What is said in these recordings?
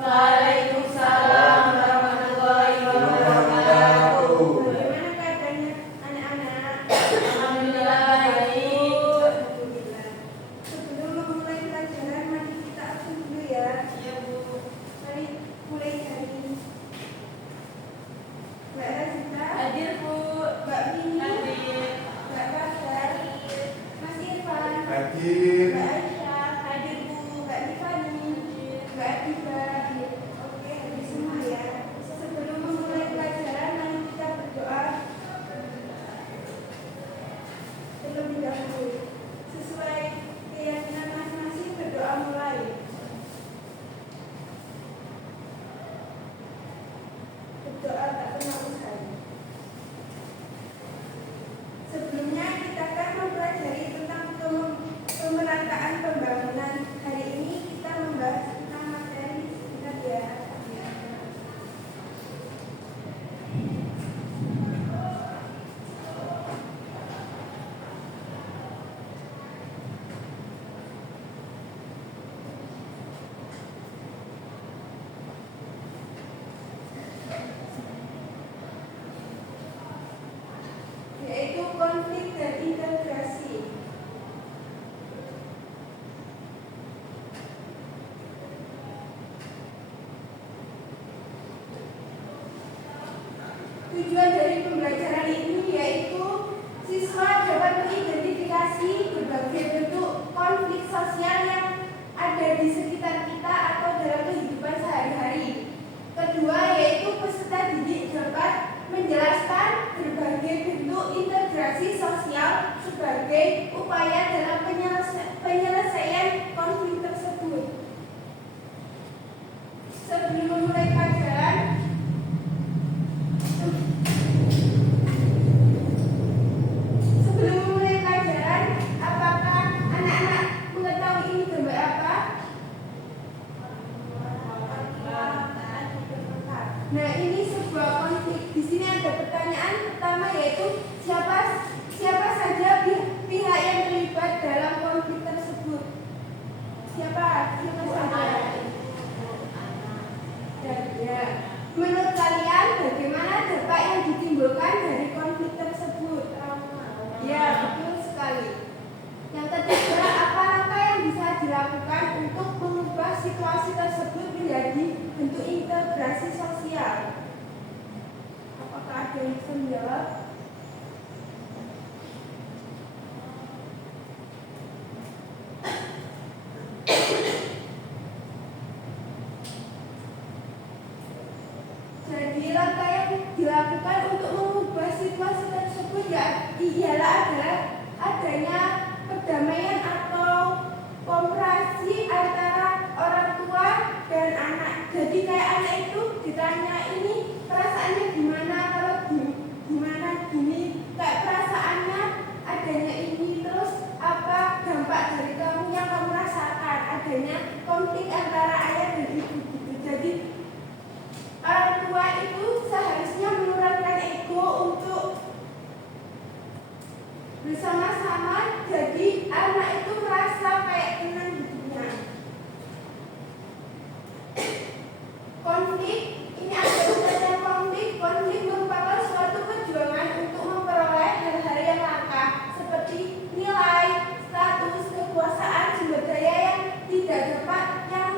Waalaikumsalam warahmatullahi wabarakatuh. Bagaimana keadaannya anak-anak? Alhamdulillah baik. Alhamdulillah. Sebelum memulai pelajaran, mari kita absen dulu ya. Iya Bu. Mari mulai dari Mbak Razita, Hadir Bu. Mbak Bini, Hadir. Mbak Fajar, Mas Irfan, Hadir. Mbak Aisyah, hadir Bu, Mbak Tiffany, Mbak Diva. Oke, hadir semua ya. Sebelum memulai pelajaran, mari kita berdoa terlebih dahulu. Sesuai keyakinan masing-masing, berdoa mulai. Berdoa tak pernah usai. Sebelumnya kita akan mempelajari tentang pemerataan pembangunan. Hari ini kita membahas tentang materi singkat ya. Yaitu konflik dan integrasi. Tujuan dari pembelajaran ini yaitu siswa dapat mengidentifikasi berbagai bentuk konflik sosial yang ada di sekitar kita atau dalam kehidupan sehari-hari. Kedua yaitu peserta didik dapat menjelaskan berbagai bentuk integrasi sosial sebagai upaya dalam penyelesaian konflik tersebut. Sebelum memulai pelajaran, apakah anak-anak mengetahui ini gambar apa? Nah, ini sebuah konflik. Di sini ada pertanyaan pertama yaitu siapa saja pihak yang terlibat dalam konflik tersebut? Siapa saja? Ya. Menurut kalian bagaimana dampak yang ditimbulkan dari konflik tersebut? Ya, betul sekali. Yang ketiga, apa langkah yang bisa dilakukan untuk mengubah situasi tersebut menjadi bentuk integrasi sosial? Apakah ada yang bisa menjawab? Jadi langkah yang dilakukan untuk mengubah situasi tersebut ialah adanya perdamaian atau komprehensif antara orang tua dan anak. Jadi kayak anak itu ditanya ini perasaannya gimana, kalau gimana gini, kayak perasaannya adanya ini, terus apa dampak dari kamu yang kamu rasakan adanya konflik antara ayah dan ibu gitu. Jadi orang tua itu seharusnya menurunkan ego untuk bersama-sama, jadi anak itu merasa kayak tenang hidupnya. Konflik, ini ada ucapan konflik merupakan suatu perjuangan untuk memperoleh hal-hal yang langka seperti nilai, status, kekuasaan, sumber daya yang tidak dapat, yang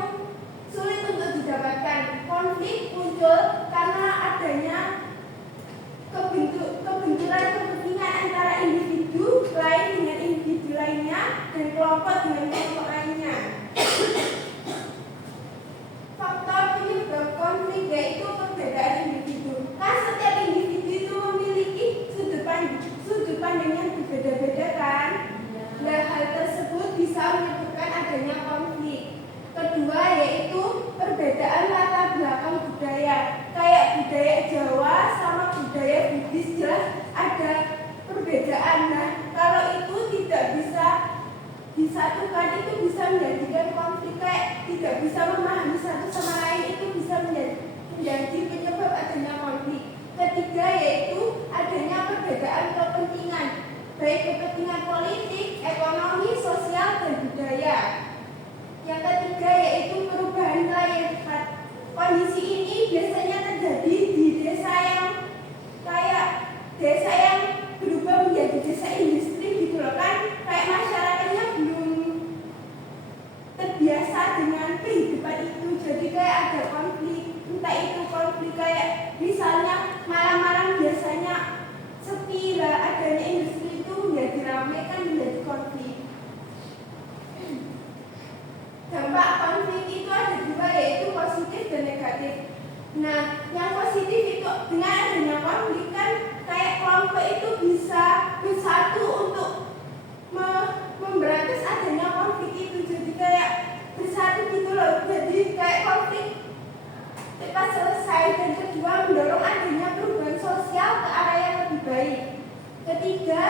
sulit untuk didapatkan. Konflik muncul karena adanya kebenturan kepentingan antara individu lain dengan individu lainnya dan kelompok dengan kelompok lainnya. Faktor penyebab konflik perbedaan latar belakang budaya, kayak budaya Jawa sama budaya Bugis, jelas ada perbedaan. Nah, kalau itu tidak bisa disatukan, itu bisa menjadikan konflik, kayak tidak bisa memahami satu sama lain, itu bisa menjadi penyebab adanya konflik. Ketiga yaitu adanya perbedaan kepentingan, baik kepentingan politik, ekonomi, sosial, dan budaya. Yang ketiga yaitu perubahan wilayah. Kondisi ini biasanya terjadi di desa yang berubah menjadi desa industri gitu loh kan, kayak masyarakatnya belum terbiasa dengan kehidupan itu, jadi kayak ada konflik. Entah itu konflik kayak misalnya malam-malam biasanya sepi lah, adanya industri itu menjadi ramai kan, menjadi konflik. Dampak konflik itu ada dua, yaitu positif dan negatif. Nah, yang positif itu dengan adanya konflik kan kayak kelompok itu bisa bersatu untuk memberantas adanya konflik itu, jadi kayak bersatu gitu loh, jadi kayak konflik cepat selesai. Dan kedua, mendorong adanya perubahan sosial ke arah yang lebih baik. Ketiga,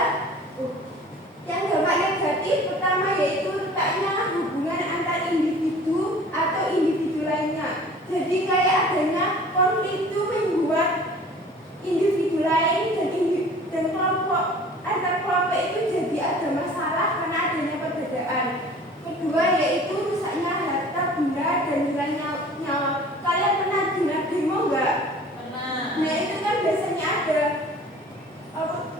yang dampak negatif pertama yaitu retaknya hubungan antar individu atau individu lainnya. Jadi kayak adanya konflik itu membuat individu lain dan kelompok antar kelompok itu jadi ada masalah karena adanya perbedaan. Kedua yaitu rusaknya harta benda dan hilangnya nyawa. Kalian pernah dengar demo nggak? Pernah. Nah itu kan biasanya ada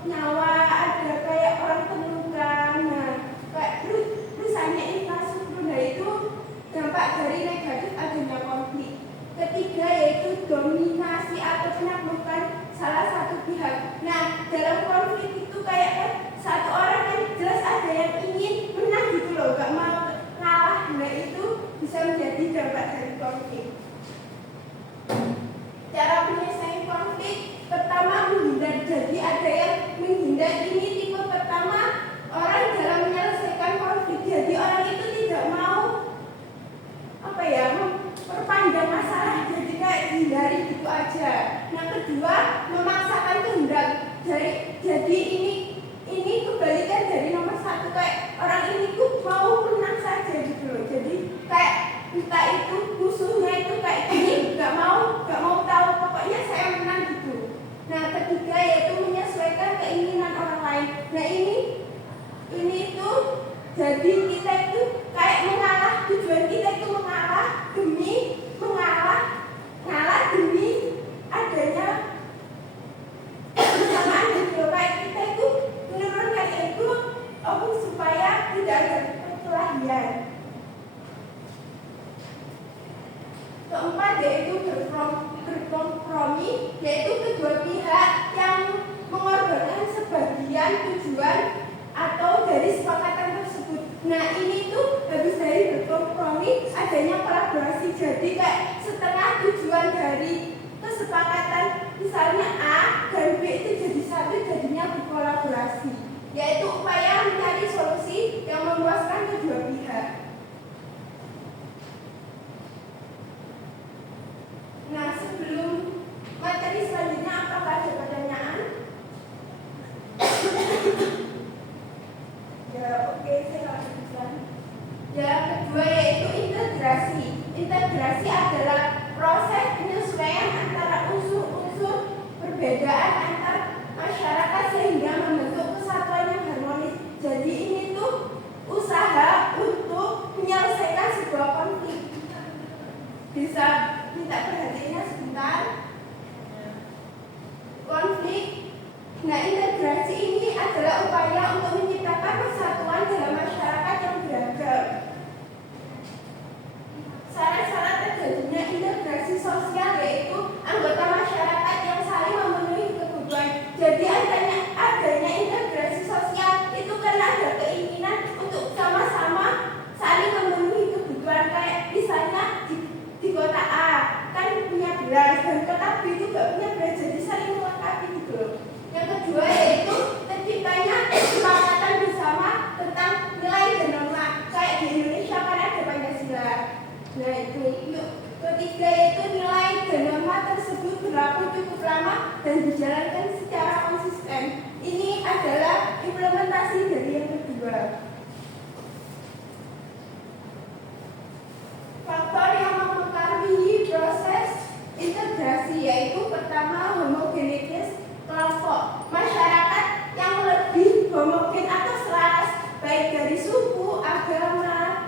nyawa, ada kayak orang terluka. Nah kayak rusaknya infrastruktur. Nah itu dampak dari negatif adanya konflik. Ketiga yaitu dominasi atau penaklukan salah satu pihak. Nah dalam konflik itu kayak kan satu orang kan jelas ada yang ingin menang gitu loh, gak mau kalah. Nah itu bisa menjadi dampak dari konflik. Cara penyelesaian konflik pertama menghindar. Jadi ada yang menghindar, ini tipe pertama orang dalam menyelesaikan konflik. Jadi orang itu tidak mau memperpanjang masalah, jadi kayak hindari gitu aja. Yang kedua, memaksakan kehendak. Jadi ini kebalikan dari nomor satu, kayak orang ini tuh mau menang saja gitu loh. Jadi kayak entah itu musuhnya itu kayak gini, nggak mau tahu, pokoknya saya menang gitu. Nah ketiga yaitu menyesuaikan keinginan orang lain. Nah ini tuh jadi kita itu kayak mengalah, tujuan kita itu mengalah demi adanya kebersamaan gitu. Kayak kita itu menurunkan ego supaya tidak ada perkelahian. Keempat yaitu berkompromi, yaitu kedua pihak yang mengorbankan sebagian tujuan atau dari kesepakatan tersebut. Nah ini tuh habis dari berkompromi adanya kolaborasi. Jadi kayak setengah tujuan dari kesepakatan misalnya A dan B itu jadi satu, jadinya berkolaborasi, yaitu upaya mencari solusi yang memuaskan kedua pihak. Nah sebelum materi selanjutnya, apakah ada pertanyaan? Ya oke, saya lanjutkan. Yang kedua yaitu integrasi. Integrasi adalah proses penyesuaian antara unsur-unsur perbedaan antar masyarakat sehingga membentuk kesatuan yang harmonis. Jadi ini tuh usaha untuk menyelesaikan sebuah konflik. Bisa minta perhatiannya sebentar. Konflik. Nah integrasi ini adalah upaya untuk menciptakan persatuan dalam masyarakat yang beragam. Syarat-syarat terjadinya integrasi sosial yaitu anggota masyarakat yang saling memenuhi kebutuhan. Jadi adanya integrasi sosial itu karena ada keinginan untuk sama-sama saling memenuhi kebutuhan. Kayak misalnya di kota A kan punya beras dan kota B juga punya beras, jadi saling melengkapi gitu loh. Yang kedua yaitu terciptanya kesepakatan bersama tentang nilai dan norma. Kayak di Indonesia kan ada Pancasila. Nah itu Untuk ketiga yaitu nilai dan norma tersebut berlaku cukup lama dan dijalankan secara konsisten. Ini adalah implementasi dari yang kedua. Faktor yang mempengaruhi proses integrasi yaitu pertama homogenitas kelompok masyarakat yang lebih homogen atau selaras baik dari suku, agama,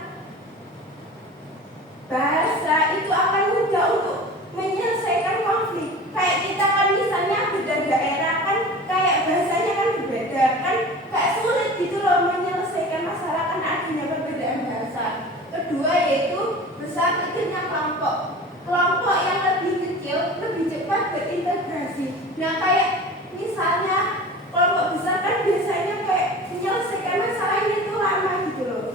bahasa itu akan mudah untuk menyelesaikan konflik. Kayak kita kan misalnya beda daerah kan kayak bahasanya kan berbeda kan kayak sulit gitu loh menyelesaikan masalah karena adanya perbedaan bahasa. Kedua yaitu besar kecilnya kelompok. Kelompok yang lebih kecil lebih cepat berintegrasi. Nah kayak misalnya kelompok besar kan biasanya kayak menyelesaikan masalahnya itu lama gitu loh.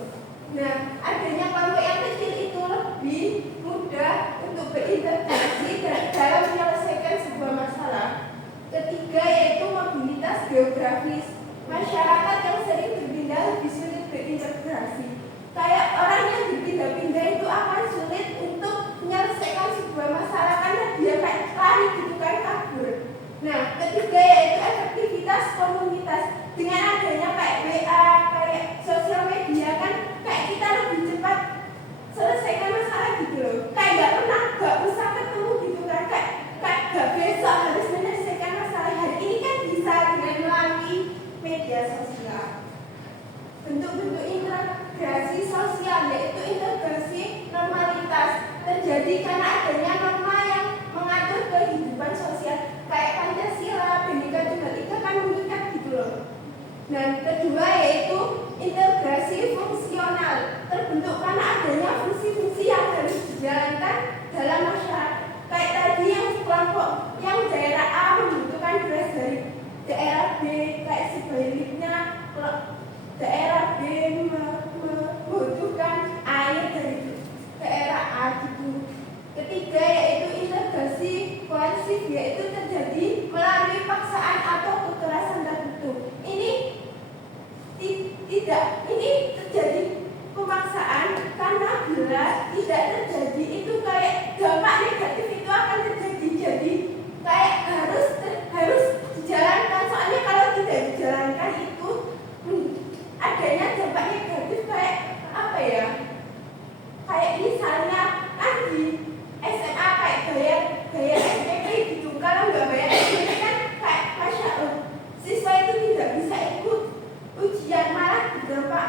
Nah adanya kelompok yang kecil itu lebih mudah untuk berintegrasi dalam menyelesaikan sebuah masalah. Ketiga yaitu mobilitas geografis. Masyarakat yang sering berpindah lebih sulit berintegrasi. Kayak orang yang berpindah-pindah itu akan sulit untuk menyelesaikan sebuah masalah karena dia kayak lari gitu kan kabur. Nah, ketiga yaitu efektivitas komunitas. Dengan adanya kayak WA, kayak sosial media kan kayak kita lebih cepat selesaikan masalah gitu loh. Kayak gak usah ketemu gitu kan kayak gak besok harus menyelesaikan masalah hari ini kan bisa dengan melalui media sosial. Bentuk-bentuk integrasi sosial yaitu integrasi normalitas terjadi karena adanya norma yang mengatur kehidupan sosial kayak Pancasila, Bhinneka Tunggal Ika kan mengikat gitu loh. Dan kedua yaitu integrasi fungsional terbentuk karena adanya fungsi-fungsi yang harus dijalankan dalam masyarakat. Kayak tadi yang kelompok yang daerah A membutuhkan beras dari daerah B, kayak sebaliknya daerah B membutuhkan air dari daerah A gitu. Ketiga yaitu integrasi koersif yaitu terjadi melalui paksaan atau kekerasan tertentu. Ini terjadi pemaksaan karena bila tidak terjadi itu kayak dampak negatif itu akan terjadi. Jadi kayak harus dijalankan soalnya kalau tidak dijalankan itu adanya dampak negatif kayak apa ya? Kayak misalnya di SMA kayak bayar SPP gitu. Kalau nggak bayar SPP kan kayak Masya Allah siswa itu tidak bisa ikut ujian malah berdampak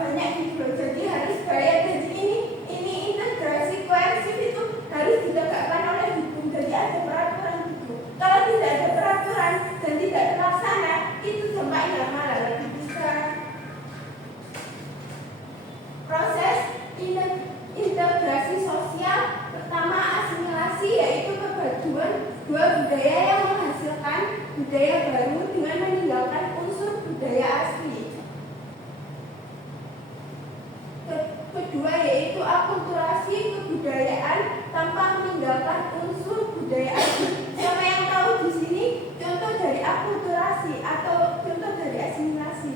banyak gitu loh. Jadi harus bayar. Jadi ini integrasi koersif itu harus ditegakkan oleh hukum. Jadi ada peraturan gitu. Kalau tidak ada peraturan dan tidak terlaksana itu dampaknya malah lebih besar. Proses integrasi sosial pertama asimilasi yaitu kebaduan dua budaya yang menghasilkan budaya baru dengan meninggalkan unsur budaya asli. Kedua yaitu akulturasi kebudayaan tanpa meninggalkan unsur budaya asli. Siapa yang tahu di sini contoh dari akulturasi atau contoh dari asimilasi?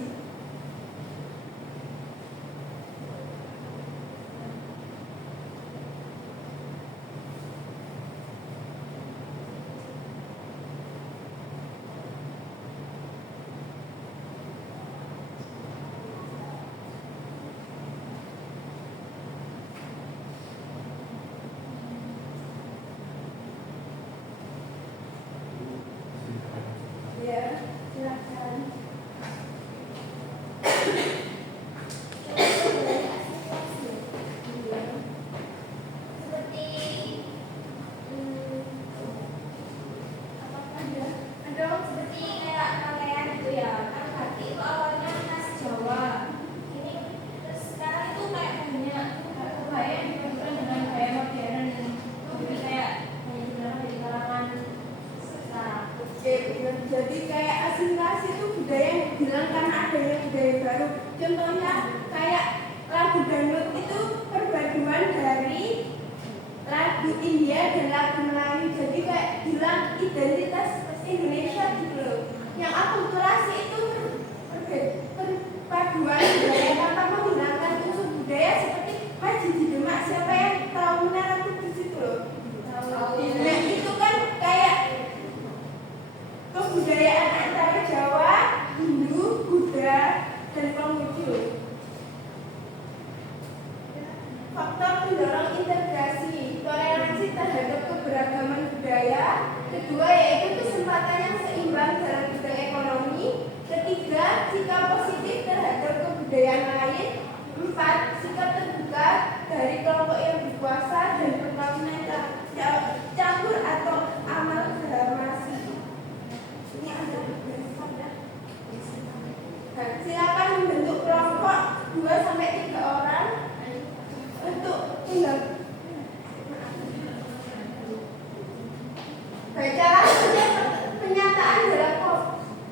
Ya, silakan. Seperti kayak kalian itu ya kan berarti itu awalnya khas Jawa ini terus sekarang itu kayak banyak budaya yang dipadukan dengan budaya modern jadi kayak banyak digunakan di kalangan sekarang. Jadi kayak asimilasi itu budaya yang bilang karena adanya budaya baru. Contohnya kayak lagu dangdut itu perpaduan dari lagu India dan lagu Melayu. Jadi kayak bilang identitas Indonesia gitu loh. Yang akulturasi itu perpaduan budaya tanpa menghilangkan unsur budaya seperti Haji di Demak. Siapa yang mendorong integrasi, toleransi terhadap keberagaman budaya. Kedua, yaitu kesempatan yang seimbang dalam bidang ekonomi. Ketiga, sikap positif terhadap kebudayaan lain. Empat, sikap terbuka dari kelompok yang berkuasa dan perkawinan campur atau amalgamasi. Ini ada silakan membentuk kelompok 2-3 orang untuk tinggal. Bacalah setiap pernyataan dalam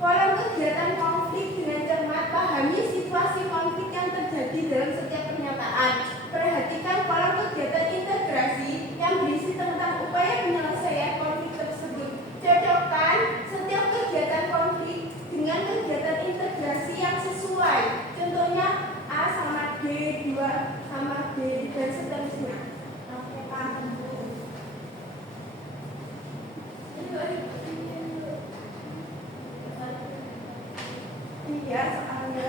kolom kegiatan konflik dengan cermat. Pahami situasi konflik yang terjadi dalam setiap pernyataan. Perhatikan kolom kegiatan integrasi yang berisi tentang upaya penyelesaian konflik tersebut. Cocokkan setiap kegiatan konflik dengan kegiatan integrasi yang sesuai. Contohnya A sama B, 2 sama B, dan seterusnya. Oke, paham. Ini ya soalnya.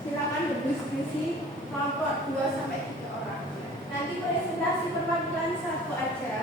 Silakan berdiskusi kelompok 2-3 orang. Nanti presentasi perwakilan 1 aja.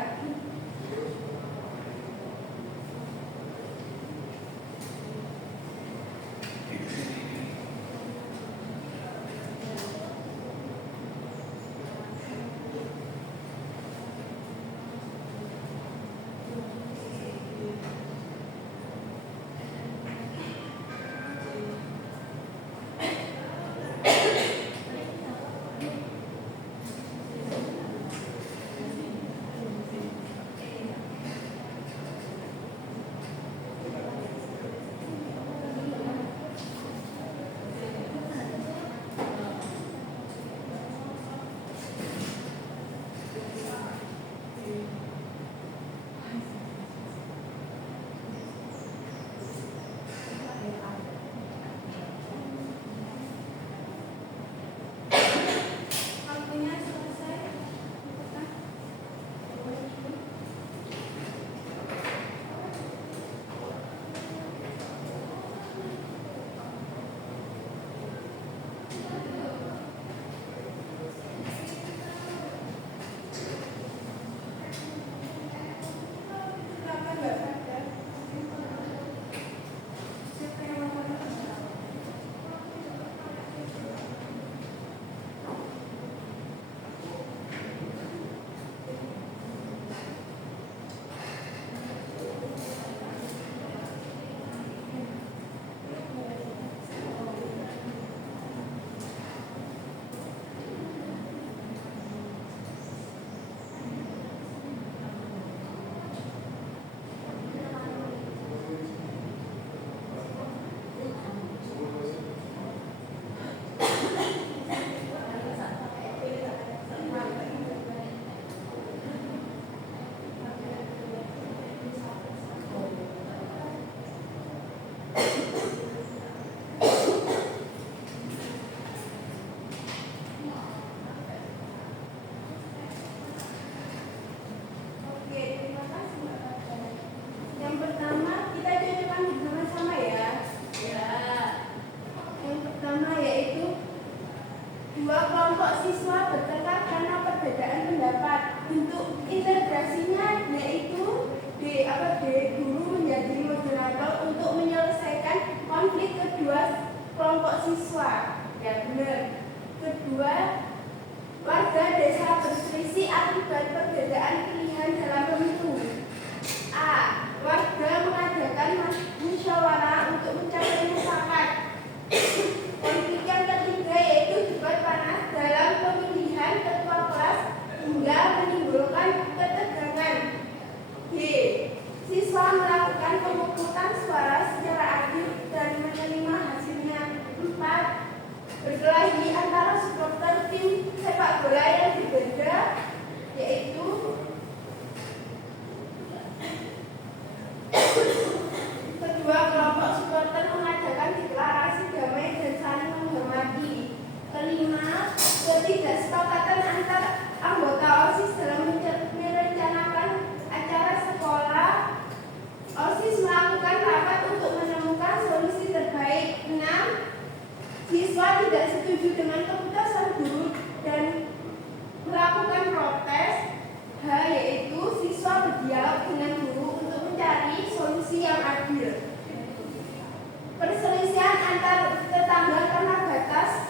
Siswa siswa tidak setuju dengan keputusan guru dan melakukan protes. H. Yaitu siswa berdialog dengan guru untuk mencari solusi yang adil. Perselisihan antar tetangga karena batas